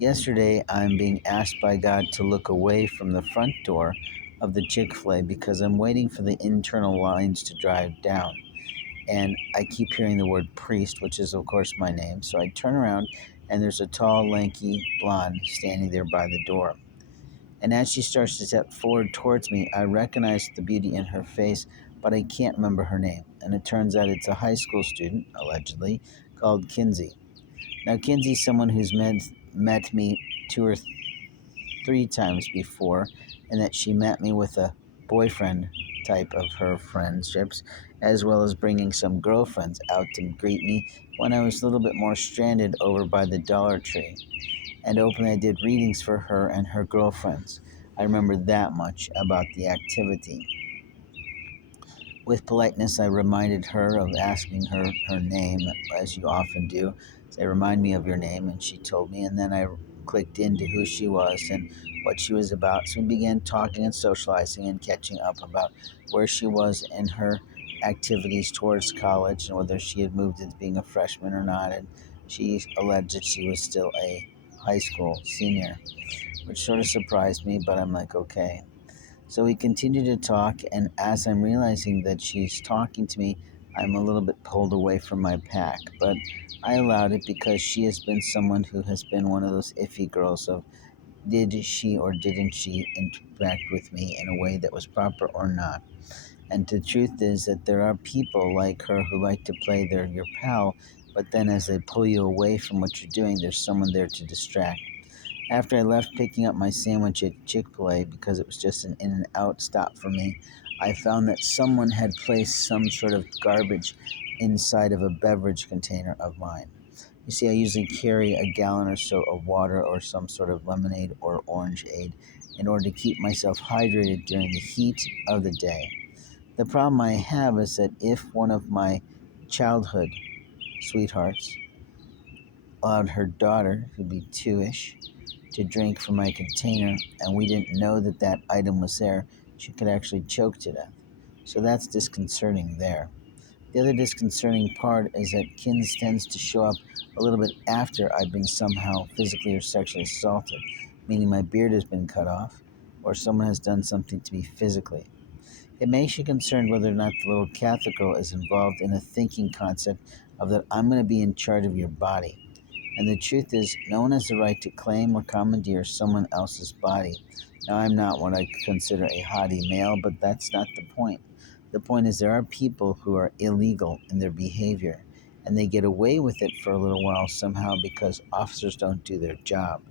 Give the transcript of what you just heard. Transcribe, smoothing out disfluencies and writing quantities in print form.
Yesterday, I'm being asked by God to look away from the front door of the Chick-fil-A because I'm waiting for the internal lines to drive down. And I keep hearing the word priest, which is, of course, my name. So I turn around, and there's a tall, lanky blonde standing there by the door. And as she starts to step forward towards me, I recognize the beauty in her face, but I can't remember her name. And it turns out it's a high school student, allegedly, called Kinsey. Now, Kinsey's someone who's met me two or three times before, and that she met me with a boyfriend type of her friendships, as well as bringing some girlfriends out to greet me when I was a little bit more stranded over by the Dollar Tree. And openly, I did readings for her and her girlfriends. I remember that much about the activity. With politeness, I reminded her of asking her her name, as you often do. Say, remind me of your name, and she told me, and then I clicked into who she was and what she was about. So we began talking and socializing and catching up about where she was in her activities towards college and whether she had moved into being a freshman or not. And she alleged that she was still a high school senior, which sort of surprised me, but I'm like, okay. So we continue to talk, and as I'm realizing that she's talking to me, I'm a little bit pulled away from my pack. But I allowed it because she has been someone who has been one of those iffy girls of did she or didn't she interact with me in a way that was proper or not. And the truth is that there are people like her who like to play their your pal, but then as they pull you away from what you're doing, there's someone there to distract. After I left picking up my sandwich at Chick-fil-A because it was just an in and out stop for me, I found that someone had placed some sort of garbage inside of a beverage container of mine. You see, I usually carry a gallon or so of water or some sort of lemonade or orange aid in order to keep myself hydrated during the heat of the day. The problem I have is that if one of my childhood sweethearts allowed her daughter, who'd be two-ish, to drink from my container and we didn't know that that item was there, she could actually choke to death. So that's disconcerting there. The other disconcerting part is that Kins tends to show up a little bit after I've been somehow physically or sexually assaulted, meaning my beard has been cut off or someone has done something to me physically. It makes you concerned whether or not the little Catholic girl is involved in a thinking concept of that I'm going to be in charge of your body. And the truth is, no one has the right to claim or commandeer someone else's body. Now, I'm not what I consider a haughty male, but that's not the point. The point is, there are people who are illegal in their behavior, and they get away with it for a little while somehow because officers don't do their job.